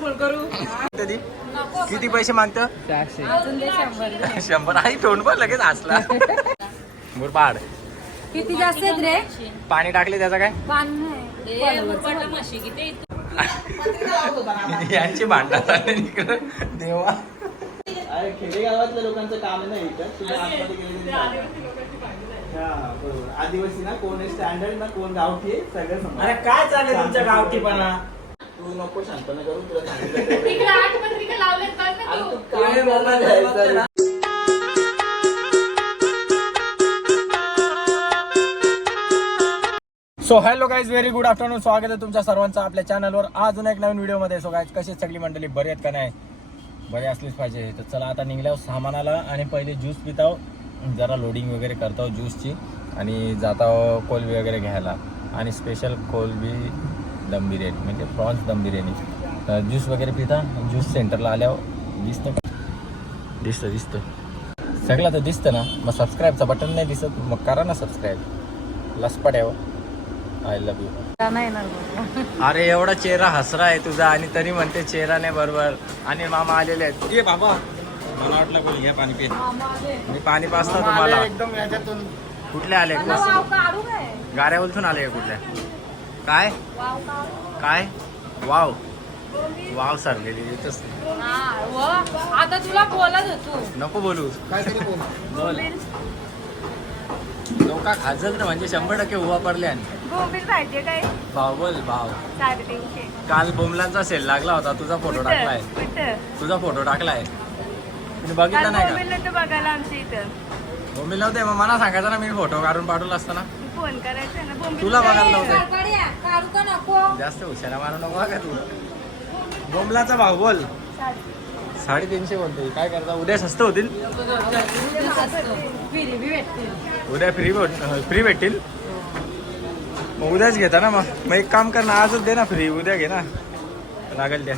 Phone करू. किती पैसे मागतं? अजून दे शंभर आई तोंड पण लगेच हसला. मुरबाड किती जास्त आहेत रे? पाणी टाकले त्याचा काय. यांची भांडणं देवा. अरे खेडेगावातल्या लोकांचं काम नाही. हा. आदिवासी ना कोण स्टँडर्ड ना कोण गावठी आहे सगळं समजा. अरे काय चाललंय तुमच्या गावठीपणा तू नको शांतपणा करू तुला सांगितलं तेवढं. तिकडे आठ पत्रिका लावल्यात बघ ना अरे तू. तू काय तुम्ही मोबाईल करणार बघते आहे? ना? So hello guys very good afternoon स्वागत आहे तुमच्या सर्वांचं आपल्या चॅनलवर अजून एक नवीन व्हिडिओमध्ये सो गाईज कशी सगळी मंडळी बरी आहेत का नाही बरे असलीच पाहिजे तर चला आता निघल्यावर सामानाला आणि पहिले ज्यूस पिताव जरा लोडिंग वगैरे करतो ज्यूसची आणि जाता कोलबी वगैरे घ्यायला. आणि स्पेशल कोलबी दम बिर्याणी म्हणजे प्रॉन्स दम बिर्याणी. ज्यूस वगैरे पिता ज्यूस सेंटरला आल्यावर दिसतं. दिसतं दिसतं. सगळं तर दिसतं ना मग सबस्क्राईबचं बटन नाही दिसत मग करा ना सबस्क्राईब लसपट यावं आय लव्ह यू. अरे एवढा चेहरा हसरा आहे तुझा आणि तरी म्हणते चेहरा नाही बरोबर. आणि मामा आलेले आहेत. बाबा. मला वाटलं कोणी घ्या पाणी पे. मी पाणी पाचतो तुम्हाला. एकदम याच्यातून कुठले आले गाड्या उलथून आले का कुठल्या? काय? काय? वाव. वाव सरलेली हा, व. आता तुला बोलत होतो. नको बोलू. काय तरी बोल. बोल लोका खाजल तर म्हणजे शंभर टक्के उभा पडले आणि. बोंबील पाहिजे काय? भाव बोल भाव. साडेतीनशे. काल बोमलांचा सेल लागला होता तुझा फोटो टाकलाय. तुझा फोटो टाकलाय. तुम्ही बघितला नाही का? बघायला आमच्या इथं. बोंबील नव्हते मग मला सांगायचं ना मी फोटो काढून पाठवला असता ना. फोन करायचा ना बोंबील तुला बघायला नव्हतं काढू का नको? जास्त हुशारा मारू नको का तू. बोंबलाचा भाव बोल. साडेतीनशे बोलतोय काय करता? उद्या स्वस्त होतील? उद्या फ्री फ्री भेटतील? मग उद्याच घेता ना मग. मग एक काम कर ना आजच दे ना फ्री उद्या घे ना. लागेल द्या.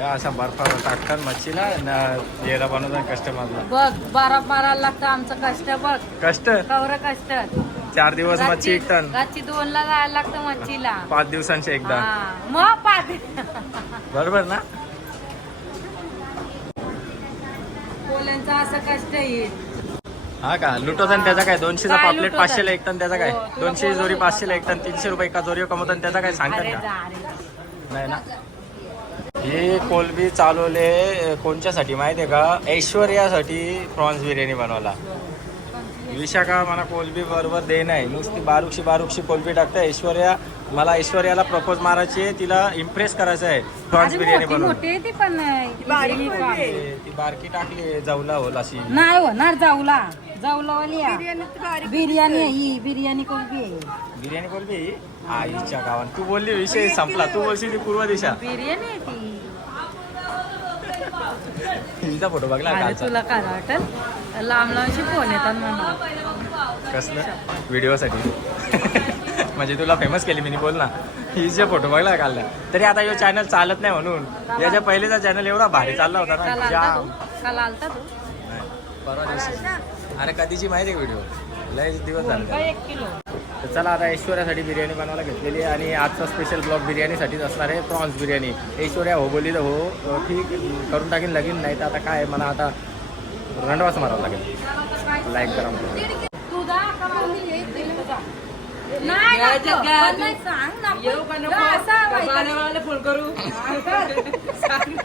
असा बर्फावर टाकतात मच्छीला. याला बनवतात कस्टमरला बघ बारा बारा लागतं आमचं कष्ट बघ. कष्ट? कवर कष्ट. चार दिवस मच्छी विकतात रातची दोन ला जायला लागतं मच्छीला. पाच दिवसांचे एकदा. मग पाच बरोबर ना? असं कष्ट येईल हा का? लुटवताना त्याचा काय? दोनशेचा पापलेट? पाचशेला एक टन त्याचा काय? हो, दोनशे जोरी. पाचशेला एक टन तीनशे रुपये एका जोरी कमवताना त्याचा काय? सांगतात का? नाही ना? हे कोलबी चालवले कोणच्यासाठी माहिती आहे का? ऐश्वर्यासाठी प्रॉन्स बिर्याणी बनवला विशाखा मला कोलबी बरोबर दे नाही. नुसती बारुकशी बारुकशी कोलबी टाकते. ऐश्वर्या मला ऐश्वर्याला प्रपोज मारायची आहे. तिला इम्प्रेस करायचं आहे. प्रॉन्स बिर्याणी बनवून. ती बारकी टाकली जाऊला होल अशी. नाही होणार जाऊला जाऊला. बिर्याणी ही. बिर्याणी आहे. बिर्याणी कोलबी आईच्या गावात. तू बोलली विषय संपला. तू बोलशील पूर्व दिशा. बिर्याणी फोटो बघला कालचा. तुला काय वाटल? लांब लांबशी फोन येतात म्हणून. कसलं? व्हिडिओसाठी. म्हणजे तुला फेमस केली मी बोल ना. हिचे फोटो बघला काढला तरी आता यो चॅनल चालत नाही म्हणून. याच्या पहिलेचा चॅनल एवढा भारी चालला होता काल ना आलता जाम. तू? काल आलता तू? नाही, परवा दिवशी. अरे कधीची माहिती आहे व्हिडिओ लय दिवस झाले त्याला. एक किलो. तर चला आता ऐश्वर्यासाठी बिर्याणी बनवायला घेतलेली आहे आणि आजचा स्पेशल ब्लॉग बिर्याणीसाठीच असणार आहे प्रॉन्स बिर्याणी. ऐश्वर्या हो बोलली तर हो. ठीक करून टाकीन लगीन नाही तर आता काय मला आता रंडवास मारावं लागेल. लाईक करा फोन करू? सांग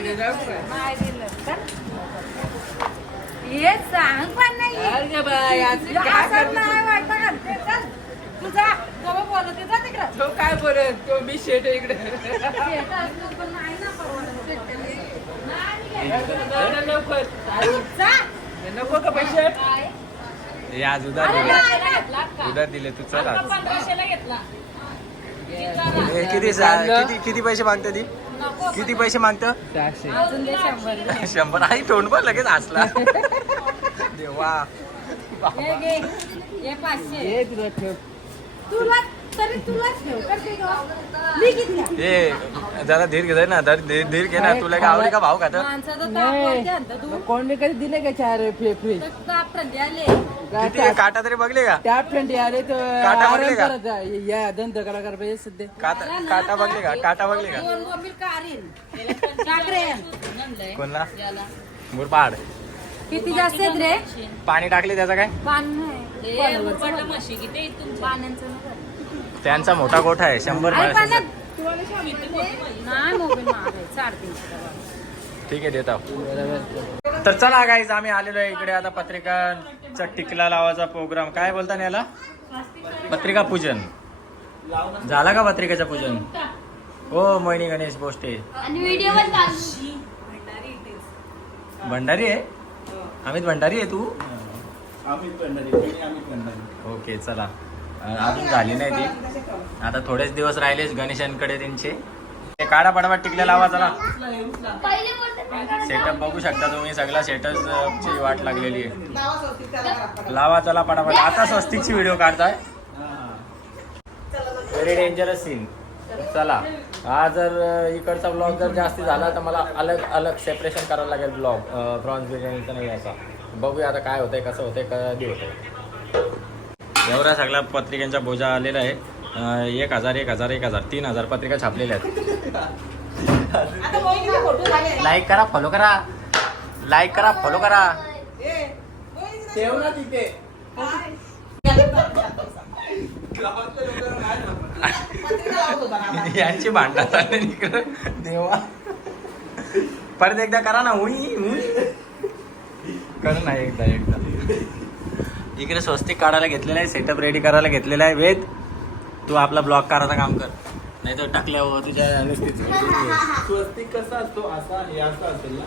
हा? सांग. पण नाही. तुझा जवळ बोलत आहे, जा तिकडं. तो काय बोलत? तो मी शेट आहे इकडे. नको का पैसे? हे आज उधार दिले? उधार दिले तू चल आज. पंधराशेला घेतला. हे किती किती किती पैसे मागतं ती? किती पैसे मागतं? अजून दे शंभर आई तोंड पण लगेच हसला. देवा. हे तुला तरी तुलाच ठेव. करते का? मी किती ए जरा धीर घे ना धीर धीर धीर घे ना तुला काय आवडी का भाऊ खात कोण कधी दिले का चार फ्री फ्री थंडी किती? काटा तरी बघले का? त्या फ्रेंड आले तर काटा बघले का? या धंदा करा करा पाहिजे सध्या. काटा काटा बघले का? काटा बघले का? कोणला? मुरपाड किती जास्त आहेत रे? पाणी टाकले त्याचा काय? पाण्याचं त्यांचा मोठा गोठा आहे शंभर. नाही मोबाईल साडेतीनशे. ठीक आहे देता. तर चला गाईज आम्ही आलेलो आहे इकडे आता पत्रिकांचा टिकला लावायचा प्रोग्राम काय बोलता ना याला? पत्रिका पूजन. झाला का पत्रिकेचं पूजन? हो मोहिनी गणेश बोष्टे आणि व्हिडिओ पण भंडारी आहे? अमित भंडारी आहे तू? अमित भंडारी कोणी अमित भंडारी. ओके चला. अजून झाली नाही ती. आता थोडेच दिवस राहिलेच गणेशांकडे त्यांचे. ते काढा पटापट टिकलेला लावा चला सेटअप बघू शकता तुम्ही सगळा सेटअप ची वाट लागलेली आहे. लावा चला पटापट. आता स्वस्तिकची व्हिडिओ काढताय. व्हेरी डेंजरस सीन चला. हा जर इकडचा ब्लॉग जर जास्ती झाला तर मला अलग अलग सेपरेशन करावं लागेल ब्लॉग प्रॉन्स बिर्याणीचा नाही याचा बघूया आता काय होतंय कसं होतंय कधी होतंय. एवढा सगळा पत्रिकांचा बोजा आलेला आहे. एक हजार एक हजार एक हजार तीन हजार पत्रिका छापलेल्या आहेत. लाईक करा फॉलो करा. लाईक करा फॉलो करा. यांची भांडणं चालले इकडं. देवा. परत एकदा करा ना हुई हुई कर ना एकदा एकदा. इकडे स्वस्तिक काढायला घेतलेलं आहे सेटअप रेडी करायला घेतलेला आहे. वेद तू आपला ब्लॉग करायचं काम कर. नाही तर टाकल्यावर तुझ्या स्वस्तिक कसा असतो? असा हे असं असेल ना?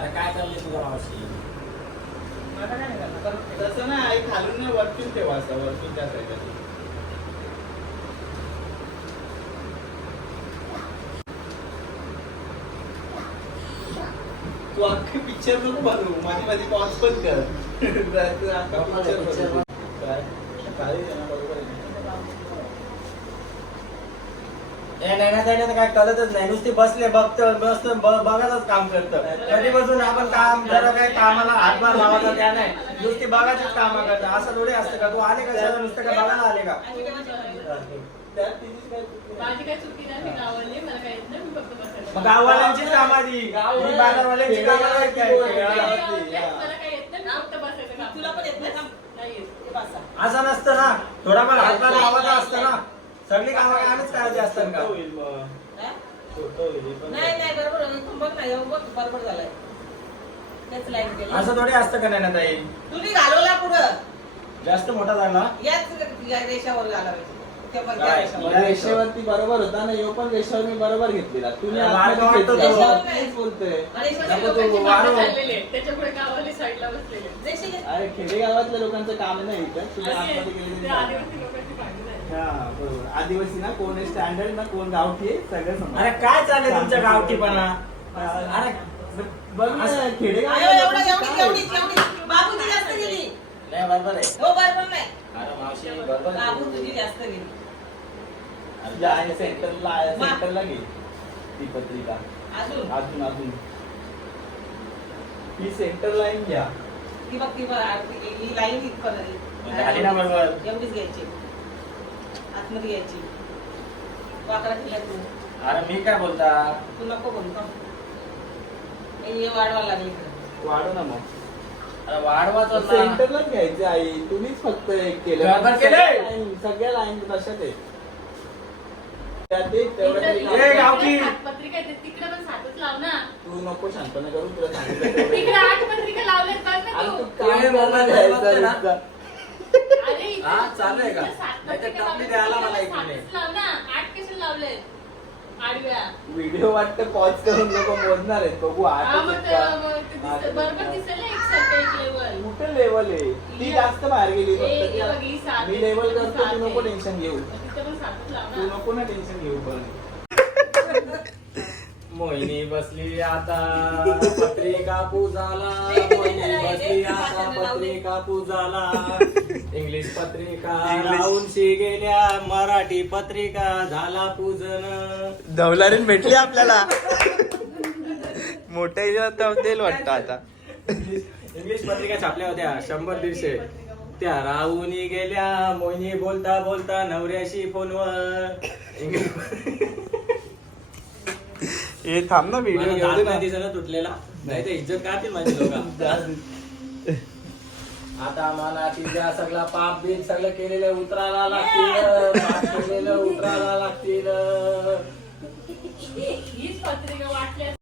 अरे काय चाललंय तुझ्या मावशी? तसं नाही आई खालून वरतून ठेवा असं वरतून त्या साईडला तू अख्खी पिक्चर नको बनवू माझी माझी पॉज पण कर. काय कळतच नाही. नुसती बसले बघत बसत बघायचंच काम करतं कधीपासून आपण काम जरा काय कामाला हातभार लावायचा त्या नाही. नुसती बघायचीच कामं करतं. असं थोडी असतं का? तू आले का नुसतं का बघायला आले का? गाववाल्यांचीच कामाची बाजारवाल्यांची कामं तुला पण येत नाही असं नसतं ना थोडाफार हातभार लावायचा असतं ना. सगळी कामं काय आम्हीच करायची असतात का? होईल मग. छोटं होईल हे पण नाही नाही बरोबर आहे. तू बघ ना बघ बरोबर झालंय. तेच लाईन केलं. असं थोडी असतं का नाही ना ताई? तुम्ही घालवला पुढं जास्त मोठा झाला याच रेषावर घाला पाहिजे. त्या रेषेवरती बरोबर होता ना यो पण रेषेवर मी बरोबर घेतलेला. तुम्ही वाटतो. तो. तेच बोलतोय. गावाली साईडला बसलेले अरे खेडेगावातल्या लोकांचं काम नाही इथं. तुम्ही आतमध्ये गेलेली. हा बरोबर. आदिवासी ना कोण आहे? स्टँडर्ड ना कोण? गावठी आहे? सगळं समजा अरे काय चाललंय तुमच्या गावठीपणा? अरे बघ ना. बाबूची जास्त गेली. नाही बरोबर आहे. हो बरोबर नाही. मावशी बरोबर आहे. बाबू तुझी जास्त गेली. आहे सेंटरला सेंटरला ती पत्रिका. अजून? अजून अजून. घ्या. ती बघ ती बघ ही- ही लाईन इथपर्यंत झाली. ना बरोबर एवढीच घ्यायची. आतमध्ये घ्यायची. तू. अरे मी काय बोलता? तू नको बोलू का हे वाढवायला लागली इकडे. वाढव ना मग. वाढवाच सेंटरलाच घ्यायचे आई तुम्हीच फक्त एक केलं. सगळ्या लाईन तशाच एक ना. तू नको शांतपणा करू तुला सांगितलं हा, चालू आहे का? टपली द्यायला मला आडव्या. व्हिडिओ वाटतं पॉज करून लोक मोजणार आहेत. बघू आठ कुठे लेवल आहे? ती जास्त बाहेर गेली फक्त. ही मी लेवल करतो तू नको. टेन्शन घेऊ. तू नको ना टेन्शन घेऊ पण. मोहिनी बसली आता. पत्रिका पूजाला. मोहिनी बसली आता. पत्रिका पूजाला. इंग्लिश पत्रिका राहूनशी गेल्या. मराठी पत्रिका झाला पूजन. धवलारीन भेटली आपल्याला. मोठ्या देईल वाटतं आता. इंग्लिश पत्रिका छापल्या होत्या शंभर दीडशे त्या राहून गेल्या मोहिनी बोलता बोलता नवऱ्याशी फोनवर. हे थांब ना व्हिडिओ घेऊ दे ना. तुटलेला. नाही तर इज्जत काढतील माझी लोक आता मला तिच्या सगळा पाप बिन सगळं केलेलं उतरायला लागतील पाप केलेलं उतरायला लागतील. हीच पत्रिका वाटल्या